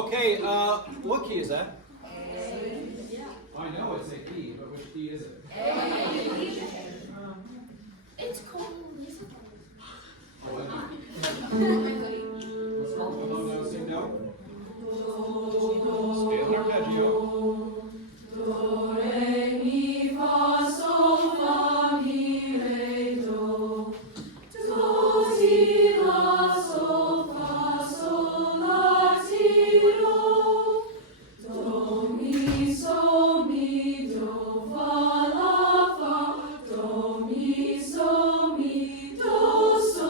Okay, what key is that? I know it's a key, but which key is it? It's cold. Let's start with the sing down. Stay in arpeggio. Do, re, mi, fa, sol, fa, mi, re, do. Do, si, la, sol, fa, sol, la, si, do. Do, mi, so, mi, do, fa, la, fa. Do, mi, so, mi, do, so,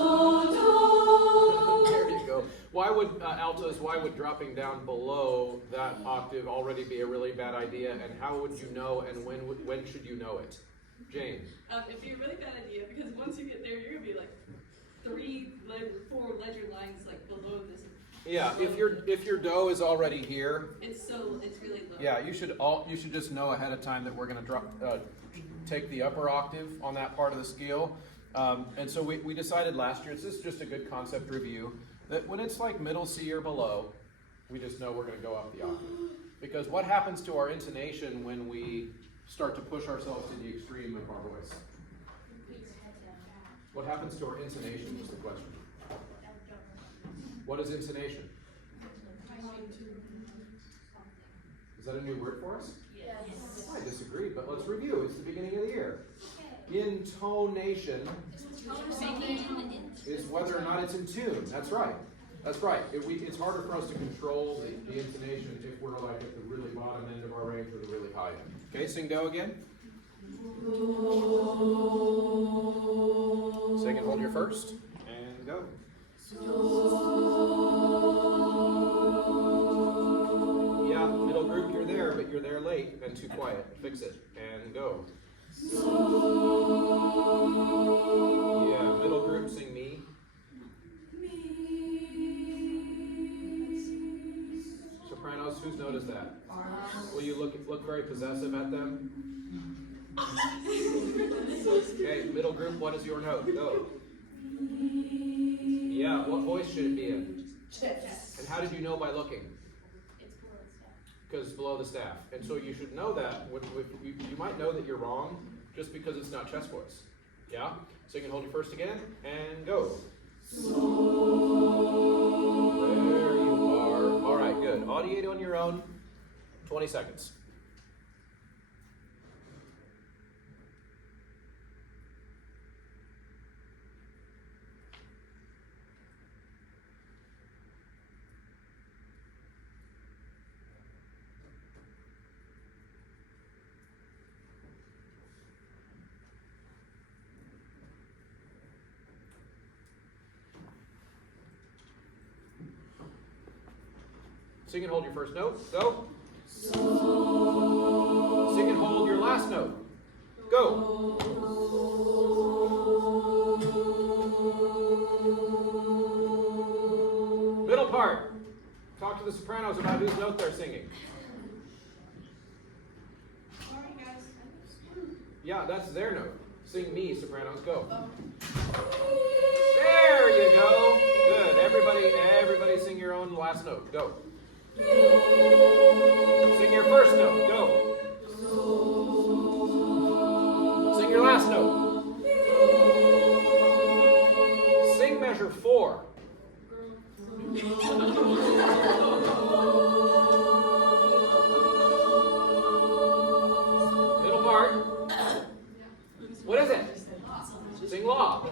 do. There you go. Why would why would dropping down below that octave already be a really bad idea? And how would you know? And when should you know it? Jane. It'd be a really bad idea because once you get there, you're gonna be like 4 ledger lines like below this. Yeah, if your do is already here, It's really low. yeah, you should just know ahead of time that we're going to take the upper octave on that part of the scale. And so we decided last year, this is just a good concept review, that when it's like middle C or below, we just know we're going to go up the octave. Because what happens to our intonation when we start to push ourselves to the extreme of our voice? What happens to our intonation is the question. What is intonation? Is that a new word for us? Yes. I disagree, but let's review. It's the beginning of the year. Intonation is whether or not it's in tune. That's right. That's right. It's harder for us to control the intonation if we're like at the really bottom end of our range or the really high end. Okay, sing do again. Sing and hold your first. And go. Yeah, middle group, you're there, but you're there late and too quiet. Fix it. And go. Yeah, middle group, sing me. Sopranos, whose note is that? Will you look very possessive at them? Okay, middle group, what is your note? Go. Yeah, what voice should it be in? And how did you know by looking? Because it's below the staff. And so you should know that. You might know that you're wrong just because it's not chest voice. Yeah? So you can hold your first again and go. There you are. All right, good. Audiate on your own. 20 seconds. Sing and hold your first note. Go. Sing and hold your last note. Go. Middle part. Talk to the sopranos about whose note they're singing. Sorry, guys. Yeah, that's their note. Sing me, sopranos. Go. There you go. Good. Everybody sing your own last note. Go. Sing your first note. Go. Sing your last note. Sing measure 4. Middle part. What is it? Sing law.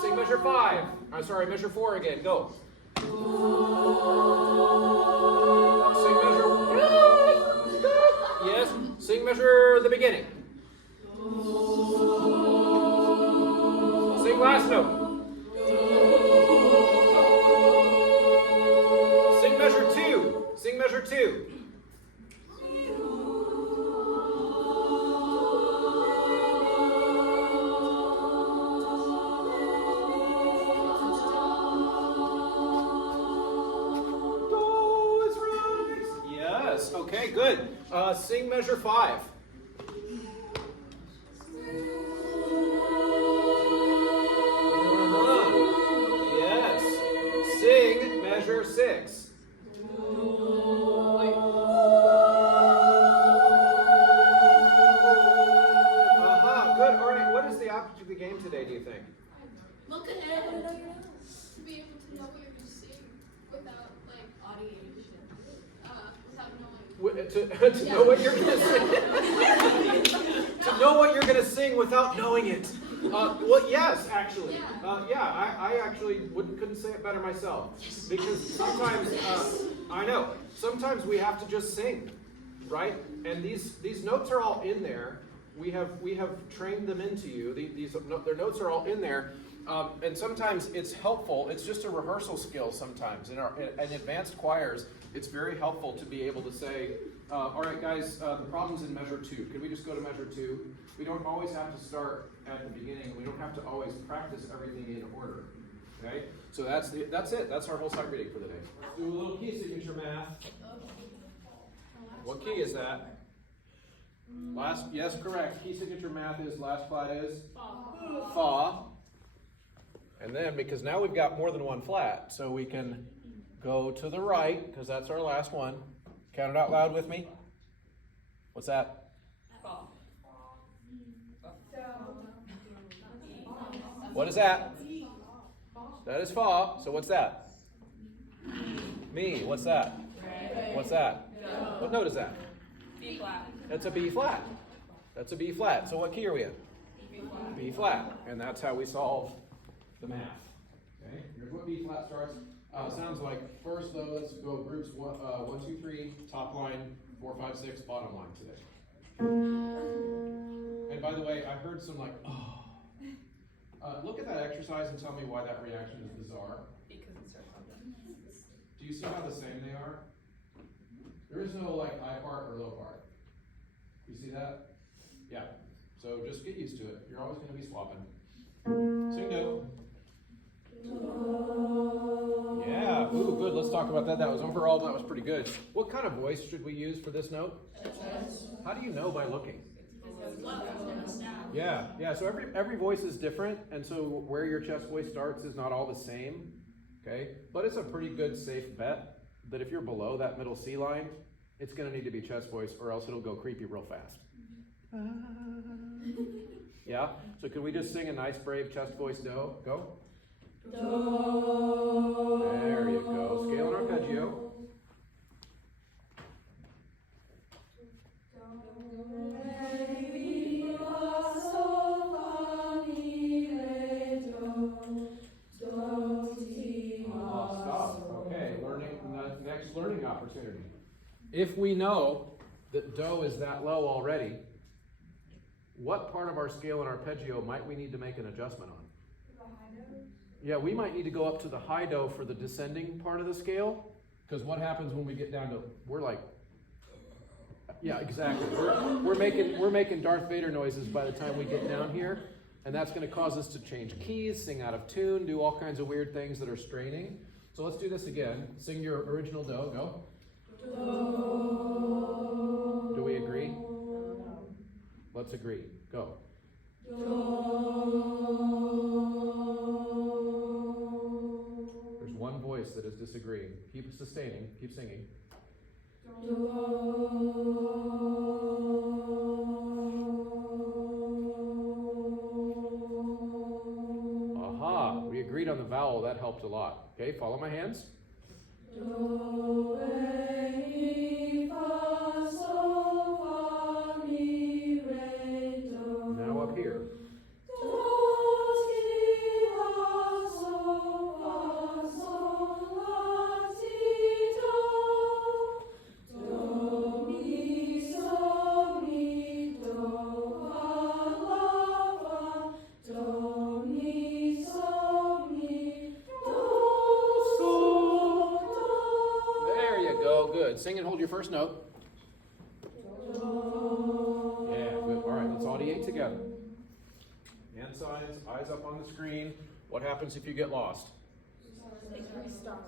Sing measure 5. I'm sorry, measure 4 again. Go. Sing measure. Yes. Sing measure the beginning. Sing last note. Sing measure 2. Sing measure 2. Okay, good. Sing measure 5. to the game today, do you think? Look ahead. To be able to know what you're going to sing without, like, without knowing. To know what you're gonna sing. To know what you're gonna sing without knowing it. Well, yes, actually. I actually couldn't say it better myself. Because sometimes, sometimes we have to just sing, right? And these notes are all in there. We have trained them into you. Their notes are all in there. And sometimes it's helpful. It's just a rehearsal skill sometimes. In advanced choirs, it's very helpful to be able to say, all right, guys, the problem's in measure 2. Can we just go to measure 2? We don't always have to start at the beginning. We don't have to always practice everything in order. Okay? So that's it. That's our whole sight reading for the day. Let's do a little key signature math. What key is that? Yes, correct. Key signature math is, last flat is? Fa. And then, because now we've got more than one flat, so we can go to the right, because that's our last one. Count it out loud with me. What's that? What is that? That is fa. So what's that? Mi. What's that? What's that? What note is that? B flat. That's a B flat. That's a B flat. So what key are we in? B flat. And that's how we solve the math. Okay, here's what B flat starts. Sounds like. First though, let's go groups 1, 2, 3, top line, 4, 5, 6, bottom line today. And by the way, I heard some like, oh. Look at that exercise and tell me why that reaction is bizarre. Because it starts on them. Do you see how the same they are? There is no like high part or low part. You see that? Yeah. So just get used to it. You're always going to be swapping. Sing do. Yeah. Ooh, good. Let's talk about that. That was pretty good. What kind of voice should we use for this note? How do you know by looking? Yeah. So every voice is different, and so where your chest voice starts is not all the same. Okay, but it's a pretty good safe bet that if you're below that middle C line, it's going to need to be chest voice, or else it'll go creepy real fast. Yeah. So can we just sing a nice brave chest voice do? Go. Do. There you go. Scale and arpeggio. Learning opportunity. If we know that do is that low already, what part of our scale and arpeggio might we need to make an adjustment on? The high note? Yeah, we might need to go up to the high do for the descending part of the scale, because what happens when we get down to, we're like, yeah, exactly. We're making Darth Vader noises by the time we get down here, and that's going to cause us to change keys, sing out of tune, do all kinds of weird things that are straining. So let's do this again. Sing your original do. Go. Do. Do we agree? Let's agree. Go. Do. There's one voice that is disagreeing. Keep sustaining. Keep singing. Do. Aha, we agreed on the vowel. That helped a lot. Okay, follow my hands. Do, re, mi, fa, sol, fa, mi, re, do. Now up here. Do, si, la, sol, fa, sol, la, si, do. Do, mi, sol, mi, do, fa, la, fa. Do, mi, sol, mi, do, sol, do. There you go. Good. Sing and hold your first note. Do. Yeah, good. All right, let's audiate together. Hand signs, eyes up on the screen. What happens if you get lost?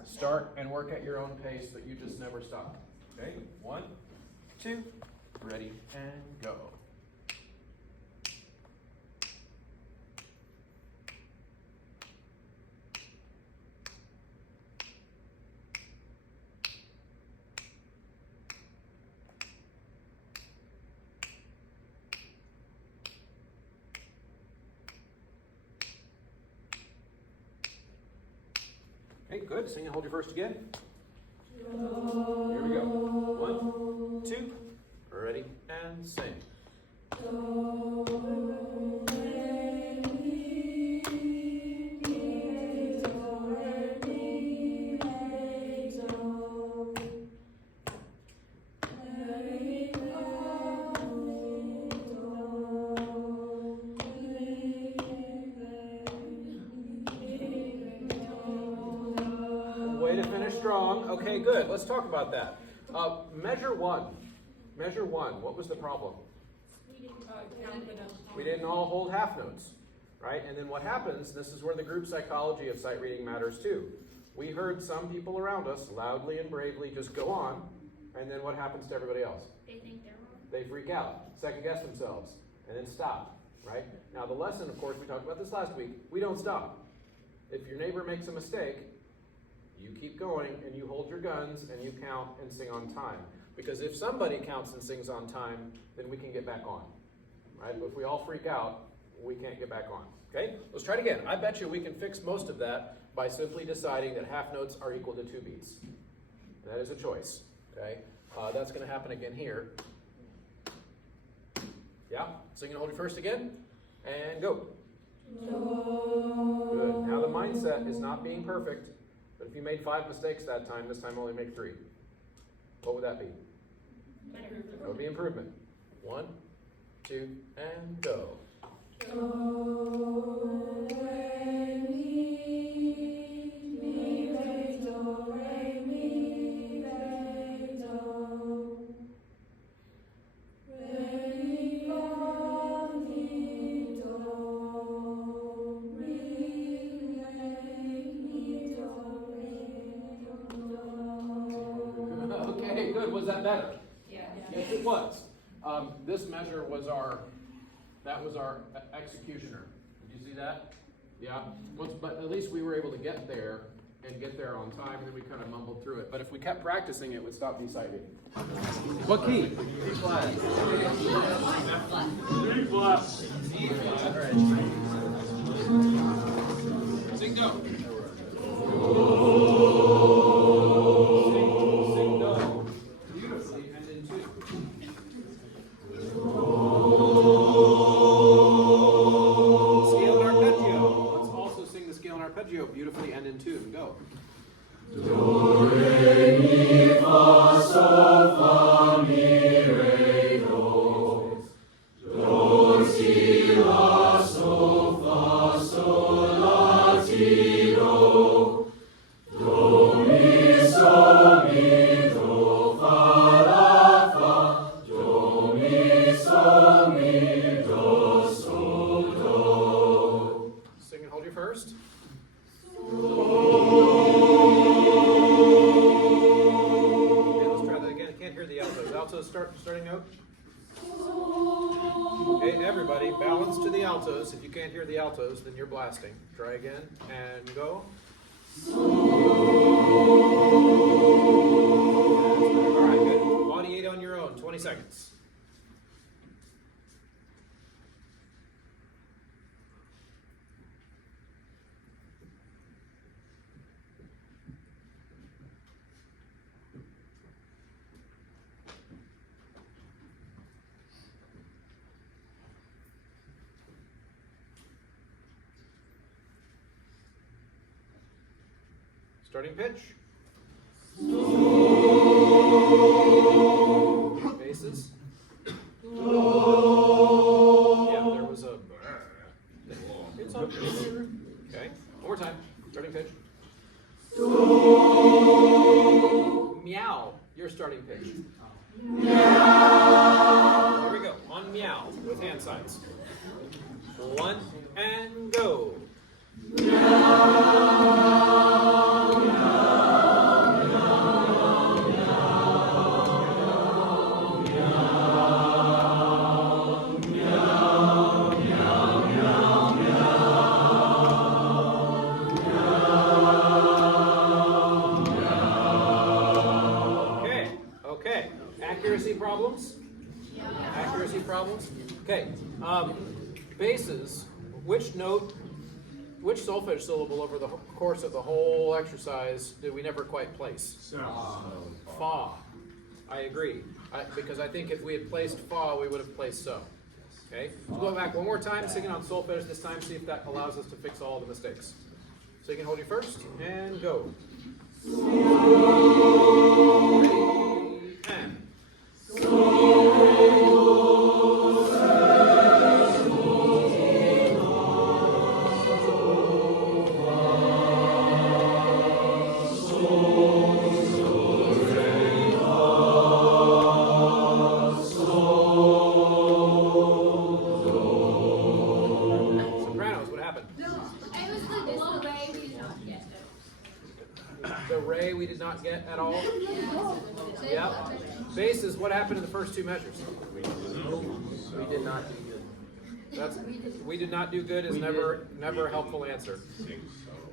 Start and work at your own pace, but you just never stop. Okay? 1, 2, ready, and go. Okay, good. Sing and hold your first again. Here we go. 1, 2, ready, and sing. Way to finish strong. Okay, good. Let's talk about that. Measure 1. Measure 1. What was the problem? We didn't all hold half notes, right? And then what happens, this is where the group psychology of sight reading matters too. We heard some people around us loudly and bravely just go on, and then what happens to everybody else? They think they're wrong. They freak out, second guess themselves, and then stop, right? Now the lesson, of course, we talked about this last week, we don't stop. If your neighbor makes a mistake, you keep going and you hold your guns and you count and sing on time. Because if somebody counts and sings on time, then we can get back on, right? But if we all freak out, we can't get back on, okay? Let's try it again. I bet you we can fix most of that by simply deciding that half notes are equal to 2 beats. And that is a choice, okay? That's gonna happen again here. Yeah, sing and hold your first again, and go. Good. Now the mindset is not being perfect, but if you made 5 mistakes that time, this time only make 3. What would that be? That would be improvement. 1, 2, and go. Okay, good. Was that better? Yeah. Yes, it was. This measure was our executioner. Did you see that? Yeah. But at least we were able to get there and get there on time, and then we kind of mumbled through it. But if we kept practicing, it would stop me sight reading. What key? B flat. B flat. Sing do. Sing do. Beautifully, and then 2. Scale and arpeggio. Let's also sing the scale and arpeggio beautifully and in 2. Go. Do, re, mi, fa, sol, fa, mi, re, do. Do, si, la, sol, fa, sol, la, ti, do. Do, mi, sol, mi, do, fa, la, fa. Do, mi, sol, mi, do, sol, do. Sing and hold your first. Starting note. Okay, everybody, balance to the altos. If you can't hear the altos, then you're blasting. Try again and go. All right, good. Audiate on your own. 20 seconds. Starting pitch. Bases. Yeah, there was a. It's okay. Okay. One more time. Starting pitch. Meow. Your starting pitch. Meow. There we go. On meow with hand signs. 1 and go. Okay. Accuracy problems? Accuracy problems? Okay. Bases. Which note which solfege syllable over the course of the whole exercise did we never quite place? Fa. I agree. Because I think if we had placed fa, we would have placed so. Okay? We'll go back one more time, sing it on solfege this time, see if that allows us to fix all the mistakes. So you can hold your first, and go. Ready, and. Sopranos, what happened? It was the way we did not get The re we did not get at all? Yep. Basses, what happened in the first two measures? We did not do good. We did not do good is never a helpful answer.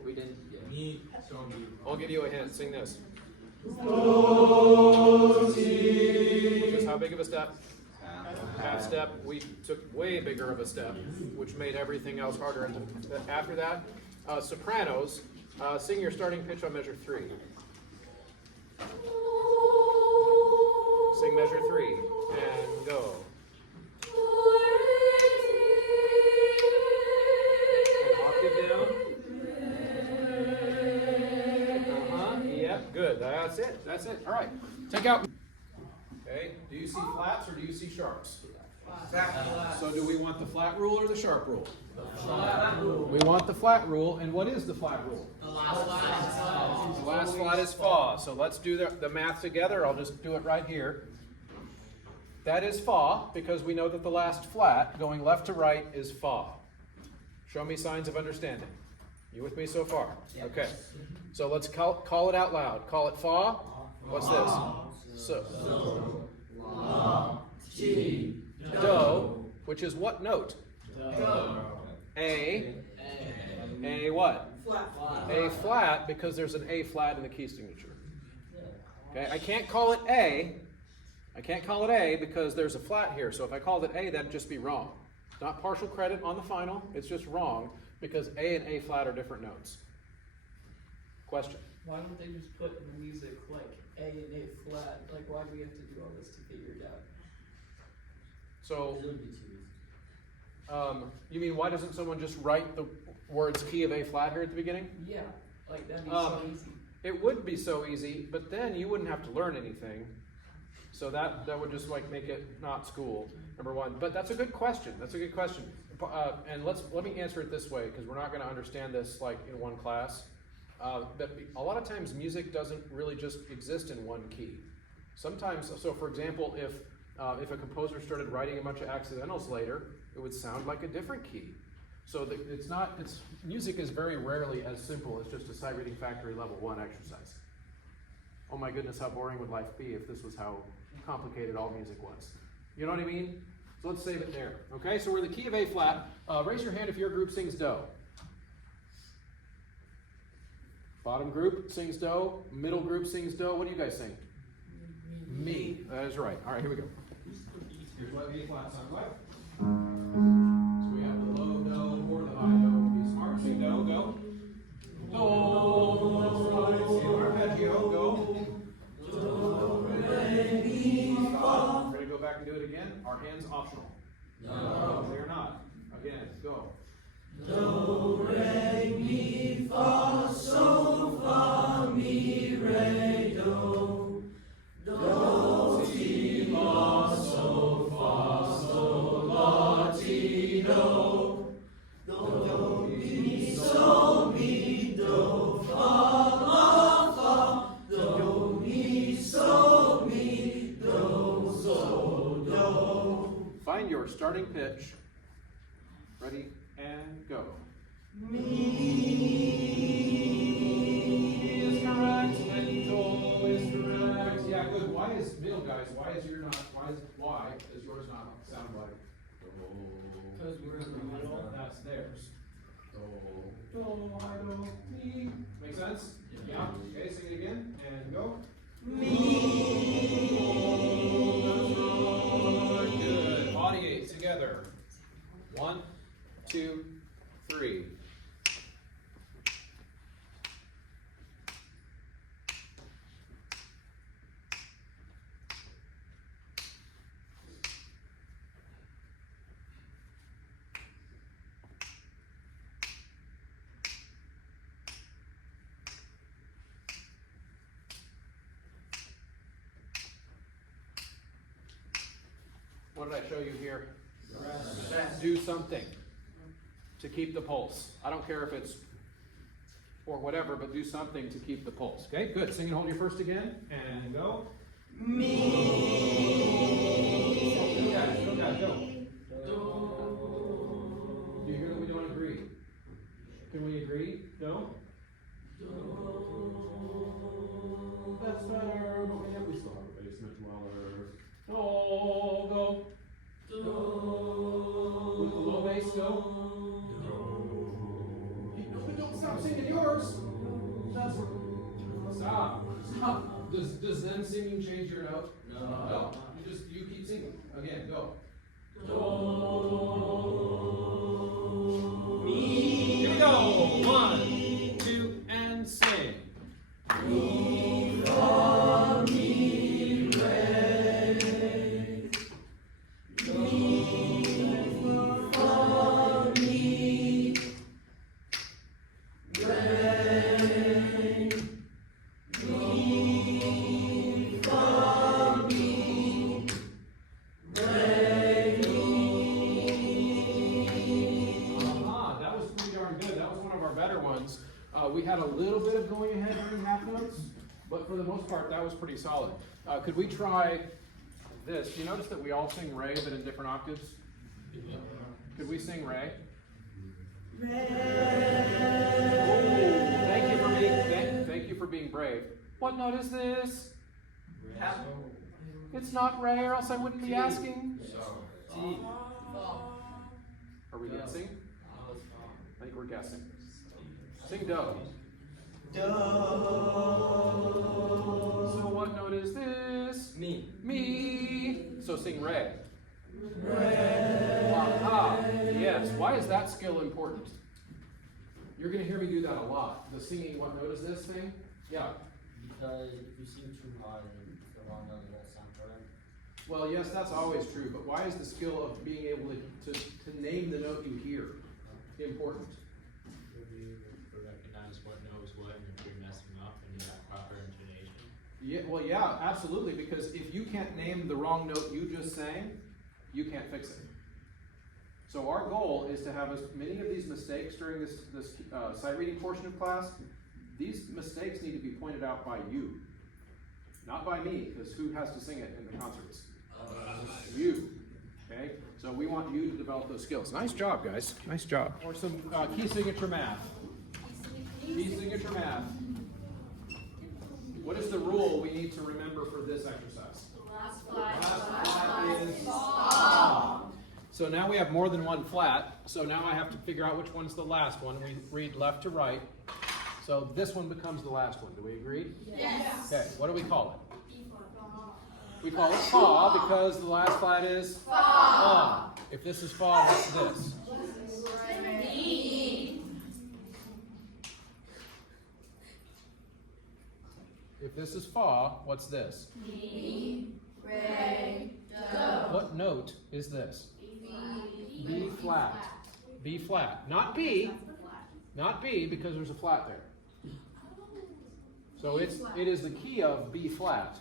We didn't get it. I'll give you a hint. Sing this. Which is how big of a step? Half step. We took way bigger of a step, which made everything else harder. And after that, sopranos, sing your starting pitch on measure 3. Sing measure 3 and go. An octave down. Yep, good. That's it. That's it. All right. Take out. Okay. Do you see flats or do you see sharps? So do we want the flat rule or the sharp rule? We want the flat rule. And what is the flat rule? The last flat is fa. So let's do the math together. I'll just do it right here. That is fa because we know that the last flat going left to right is fa. Show me signs of understanding. You with me so far? Okay. So let's call it out loud. Call it fa. What's this? So. Do, which is what note? A what? A flat because there's an A flat in the key signature. Okay, I can't call it A. I can't call it A because there's a flat here. So if I called it A, that'd just be wrong. It's not partial credit on the final. It's just wrong because A and A flat are different notes. Question? Why don't they just put in the music like A and A flat? Like, why do we have to do all this to figure it out? So, you mean why doesn't someone just write the words key of A flat here at the beginning? Yeah, like that'd be so easy. It would be so easy, but then you wouldn't have to learn anything. So that would just like make it not school, number one. But that's a good question. That's a good question. And let me answer it this way because we're not going to understand this like in one class. But a lot of times music doesn't really just exist in one key. Sometimes, so for example, if a composer started writing a bunch of accidentals later, it would sound like a different key. So music is very rarely as simple as just a sight reading factory level 1 exercise. Oh my goodness, how boring would life be if this was how complicated all music was. You know what I mean? So let's save it there. Okay, so we're in the key of A flat. Raise your hand if your group sings do. Bottom group sings do. Middle group sings do. What do you guys sing? Me. That is right. All right, here we go. Here's what A flat sounds like. So we have the low do or the high do. Be smart. Sing do. Go. Do. Arpeggio. Go. Do. Re. Mi. Fa. Ready to go back and do it again? Our hands optional. No. They're not. Again. Go. Do, re, mi, fa, sol, fa, mi, re, do. Do, si, la, sol, fa, sol, la, ti, do. Do, mi, sol, mi, do, fa, la, fa. Do, mi, sol, mi, do, sol, do. Find your starting pitch. Ready? And go. Mi is correct, and do is correct. Yeah, good. Why is middle, guys? Why is yours not sound like do? Because we're in the middle. That's theirs. Do, high do, mi. Make sense? Yeah. Okay, sing it again and go. Mi. Good. Body 8 together. 1, 2, 3. what did I show you here? Do something to keep the pulse. I don't care if it's or whatever, but do something to keep the pulse. Okay, good. Sing and hold your first again, and go. Me. Go. Do you hear that we don't agree? Can we agree? No? That's better, but we still have a basement dweller. Oh, go. With the low bass, go. Don't stop singing yours. Stop. Does them singing change your note? No. You keep singing. Again, go. Here we go. 1, 2, and sing. Mi, fa, mi, re. Mi, fa, mi, re. Mi, fa, mi, re, That was pretty darn good. That was one of our better ones. We had a little bit of going ahead during half notes, but for the most part, that was pretty solid. Could we try this? Do you notice that we all sing Ray, but in different octaves? Could we sing Ray? Thank you for being brave. What note is this? It's not Ray, or else I wouldn't be asking. Are we guessing? I think we're guessing. Sing Do. do. So what note is this? Me. Me. So sing Re. Re. Aha. Yes. Why is that skill important? You're going to hear me do that a lot. The singing, what note is this thing? Yeah. Because if you sing too high, then the wrong note won't sound correct. Well, yes, that's always true. But why is the skill of being able to name the note you hear important? You'll be able to recognize what knows what, and if you're messing up and you have proper intonation. Yeah, well, yeah, absolutely. Because if you can't name the wrong note you just sang, you can't fix it. So our goal is to have as many of these mistakes during this sight reading portion of class. These mistakes need to be pointed out by you, not by me, because who has to sing it in the concerts? You. Okay? So we want you to develop those skills. Nice job, guys. Nice job. Or some key signature math. Key signature math. What is the rule we need to remember for this exercise? Last Flat is stop. So now we have more than one flat. So now I have to figure out which one's the last one. We read left to right. So this one becomes the last one. Do we agree? Yes. Okay, what do we call it? We call it fa because the last flat is fa. If this is fa, what's this? If this is fa, what's this? Mi, re, do. What note is this? B flat. B flat. Not B. Not B because there's a flat there. So it is the key of B flat.